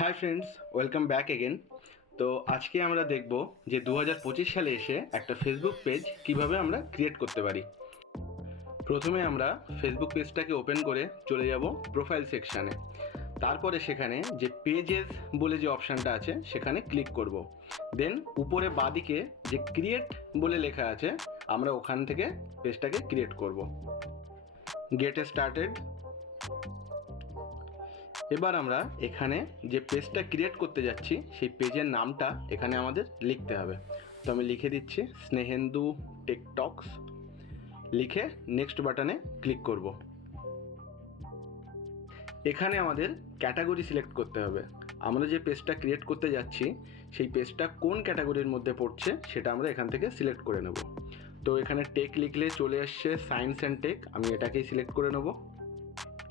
Hi friends, welcome back again. তো আজকে আমরা দেখব যে 2025 সালে এসে একটা ফেসবুক পেজ কিভাবে আমরা ক্রিয়েট করতে পারি। প্রথমে আমরা ফেসবুক পেজটাকে ওপেন করে চলে যাব প্রোফাইল সেকশানে। তারপরে সেখানে যে পেজেস বলে যে অপশানটা আছে সেখানে ক্লিক করব। দেন উপরে বাঁদিকে যে ক্রিয়েট বলে লেখা আছে আমরা ওখান থেকে পেজটাকে ক্রিয়েট করব। Get started. এবার আমরা এখানে যে পেজটা ক্রিয়েট করতে যাচ্ছি সেই পেজের নামটা এখানে আমাদের লিখতে হবে। তো আমি লিখে দিচ্ছি স্নেহেন্দু টেকটক্স, লিখে নেক্সট বাটনে ক্লিক করব। এখানে আমাদের ক্যাটাগরি সিলেক্ট করতে হবে। আমরা যে পেজটা ক্রিয়েট করতে যাচ্ছি সেই পেজটা কোন ক্যাটাগরির মধ্যে পড়ছে সেটা আমরা এখান থেকে সিলেক্ট করে নেব। তো এখানে টেক লিখলে চলে আসছে সায়েন্স অ্যান্ড টেক, আমি এটাকেই সিলেক্ট করে নেব।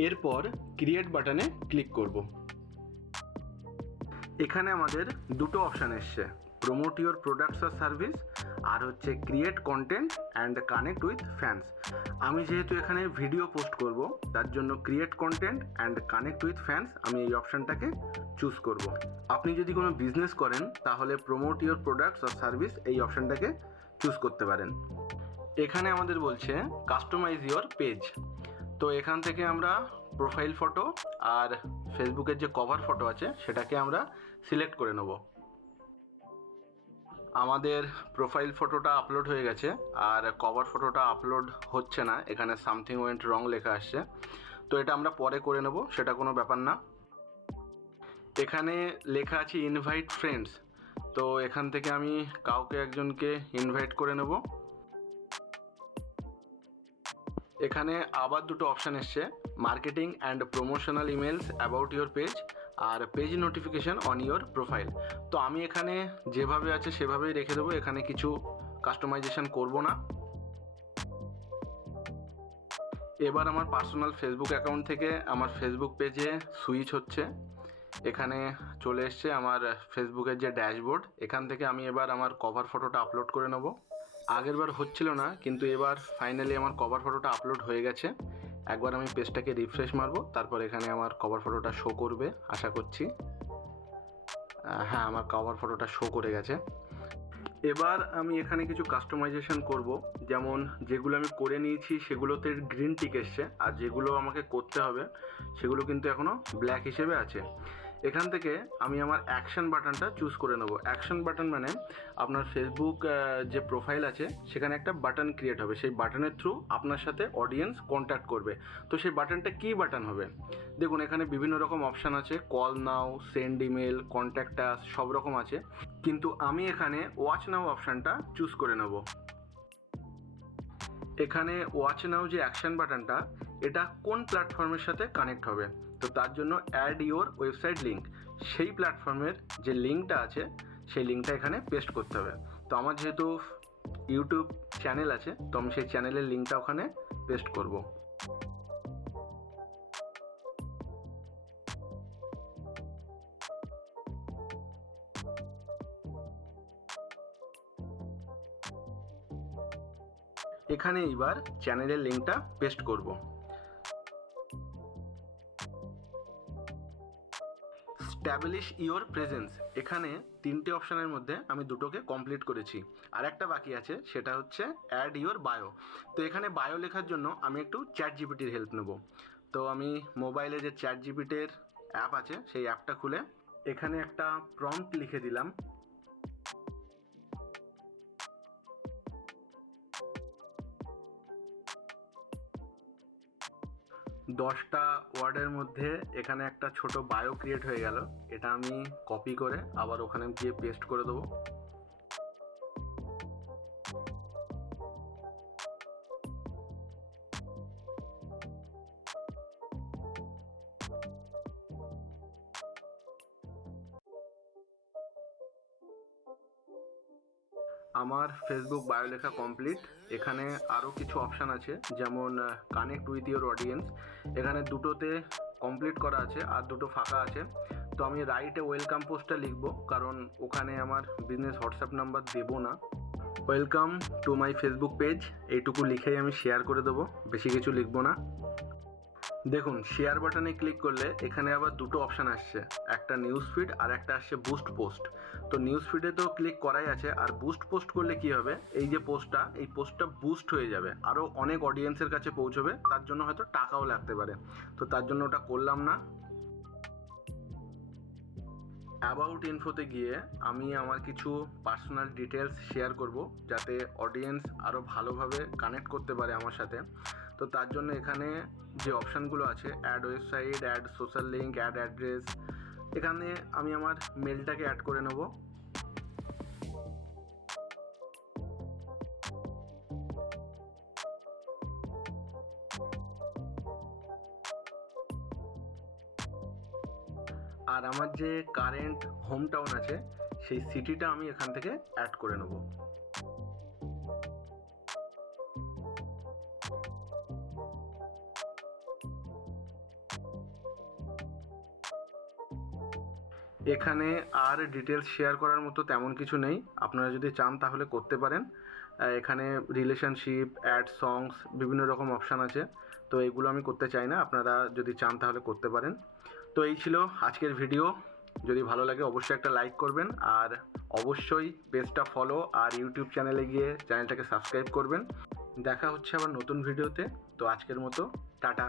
এরপর ক্রিয়েট বাটনে ক্লিক করব। এখানে আমাদের দুটো অপশান এসছে, প্রমোট ইউর প্রোডাক্টস আর সার্ভিস আর হচ্ছে create content and connect with fans. আমি যেহেতু এখানে ভিডিও পোস্ট করব তার জন্য create content and connect with fans আমি এই অপশানটাকে চুজ করব। আপনি যদি কোনো বিজনেস করেন তাহলে প্রমোট ইউর প্রোডাক্টস আর সার্ভিস এই অপশানটাকে চুজ করতে পারেন। এখানে আমাদের বলছে কাস্টমাইজ ইউর পেজ। তো এখান থেকে আমরা প্রোফাইল ফটো আর ফেসবুকের যে কভার ফটো আছে সেটাকে আমরা সিলেক্ট করে নেব। আমাদের প্রোফাইল ফটোটা আপলোড হয়ে গেছে আর কভার ফটোটা আপলোড হচ্ছে না, এখানে সামথিং ওয়েন্ট রং লেখা আসছে। তো এটা আমরা পরে করে নেব, সেটা কোনো ব্যাপার না। এখানে লেখা আছে ইনভাইট ফ্রেন্ডস, তো এখান থেকে আমি কাউকে একজনকে ইনভাইট করে নেব। এখানে আবার দুটো অপশান এসছে, marketing and promotional emails about your page আর page notification on your profile. তো আমি এখানে যেভাবে আছে সেভাবেই রেখে দেবো, এখানে কিছু কাস্টমাইজেশন করব না। এবার আমার পার্সোনাল ফেসবুক অ্যাকাউন্ট থেকে আমার ফেসবুক পেজে সুইচ হচ্ছে। এখানে চলে এসছে আমার ফেসবুকের যে ড্যাশবোর্ড, এখান থেকে আমি এবার আমার কভার ফটোটা আপলোড করে নেব। আগেরবার হচ্ছিল না, কিন্তু এবার ফাইনালি আমার কভার ফটোটা আপলোড হয়ে গেছে। একবার আমি পেজটাকে রিফ্রেশ মারবো, তারপর এখানে আমার কভার ফটোটা শো করবে আশা করছি। হ্যাঁ, আমার কভার ফটোটা শো করে গেছে। এবার আমি এখানে কিছু কাস্টমাইজেশন করব, যেমন যেগুলো আমি করে নিয়েছি সেগুলোতে গ্রিন টিক এসছে আর যেগুলো আমাকে করতে হবে সেগুলো কিন্তু এখনও ব্ল্যাক হিসেবে আছে। এখান থেকে আমি আমার অ্যাকশন বাটনটা চুজ করে নেব। অ্যাকশন বাটন মানে আপনার ফেসবুক যে প্রোফাইল আছে সেখানে একটা বাটন ক্রিয়েট হবে, সেই বাটনের থ্রু আপনার সাথে অডিয়েন্স কন্ট্যাক্ট করবে। তো সেই বাটনটা কী বাটন হবে দেখুন, এখানে বিভিন্ন রকম অপশান আছে, call now, send email, contact us, সব রকম আছে, কিন্তু আমি এখানে ওয়াচ নাও অপশানটা চুজ করে নেব। এখানে ওয়াচ নাও যে অ্যাকশন বাটনটা এটা কোন প্ল্যাটফর্মের সাথে কানেক্ট হবে, তো তার জন্য অ্যাড ইওর ওয়েবসাইট লিঙ্ক, সেই প্ল্যাটফর্মের যে লিঙ্কটা আছে সেই লিঙ্কটা এখানে পেস্ট করতে হবে। তো আমার যেহেতু ইউটিউব চ্যানেল আছে তো আমি সেই চ্যানেলের লিঙ্কটা ওখানে পেস্ট করব। এখানে এবার চ্যানেলের লিঙ্কটা পেস্ট করব। স্ট্যাবলিশ ইওর প্রেজেন্স, এখানে তিনটে অপশানের মধ্যে আমি দুটোকে কমপ্লিট করেছি, আর একটা বাকি আছে সেটা হচ্ছে অ্যাড ইওর বায়ো। তো এখানে বায়ো লেখার জন্য আমি একটু চ্যাট জিপিটির হেল্প নেব। তো আমি মোবাইলে যে চ্যাট জিপিটির অ্যাপ আছে সেই অ্যাপটা খুলে এখানে একটা প্রম্পট লিখে দিলাম। 10টা ওয়ার্ডের মধ্যে এখানে একটা ছোট বায়ো ক্রিয়েট হয়ে গেল। এটা আমি কপি করে আবার ওখানে গিয়ে পেস্ট করে দেবো। আমার ফেসবুক বায়ো লেখা কমপ্লিট। এখানে আরও কিছু অপশান আছে, যেমন কানেক্ট উইথ ইওর অডিয়েন্স, এখানে দুটোতে কমপ্লিট করা আছে আর দুটো ফাঁকা আছে। তো আমি রাইটে ওয়েলকাম পোস্টটা লিখবো, কারণ ওখানে আমার বিজনেস হোয়াটসঅ্যাপ নাম্বার দেবো না। Welcome to my Facebook page, এইটুকু লিখেই আমি শেয়ার করে দেবো, বেশি কিছু লিখবো না। দেখুন শেয়ার বাটনে ক্লিক করলে এখানে আবার দুটো অপশান আসছে, একটা নিউজ ফিড আর একটা আসছে বুস্ট পোস্ট। তো নিউজ ফিডে তো ক্লিক করাই আছে, আর বুস্ট পোস্ট করলে কি হবে, এই যে পোস্টটা, এই পোস্টটা বুস্ট হয়ে যাবে, আরও অনেক অডিয়েন্সের কাছে পৌঁছবে, তার জন্য হয়তো টাকাও লাগতে পারে। তো তার জন্য ওটা করলাম না। অ্যাবাউট ইনফোতে গিয়ে আমি আমার কিছু পার্সোনাল ডিটেলস শেয়ার করব, যাতে অডিয়েন্স আরও ভালোভাবে কানেক্ট করতে পারে আমার সাথে। তো তার জন্য এখানে যে অপশানগুলো আছে, add website, add social link, add address, এখানে আমি আমার মেলটাকে অ্যাড করে নেব। আর আমার যে কারেন্ট হোম টাউন আছে, সেই সিটিটা আমি এখান থেকে অ্যাড করে নেব। এখানে আর ডিটেলস শেয়ার করার মতো তেমন কিছু নেই, আপনারা যদি চান তাহলে করতে পারেন। এখানে রিলেশনশিপ, অ্যাড সংস, বিভিন্ন রকম অপশান আছে, তো এগুলো আমি করতে চাই না, আপনারা যদি চান তাহলে করতে পারেন। তো এই ছিল আজকের ভিডিও। যদি ভালো লাগে অবশ্যই একটা লাইক করবেন, আর অবশ্যই পেজটা ফলো আর ইউটিউব চ্যানেলে গিয়ে চ্যানেলটাকে সাবস্ক্রাইব করবেন। দেখা হচ্ছে আবার নতুন ভিডিওতে। তো আজকের মতো টাটা।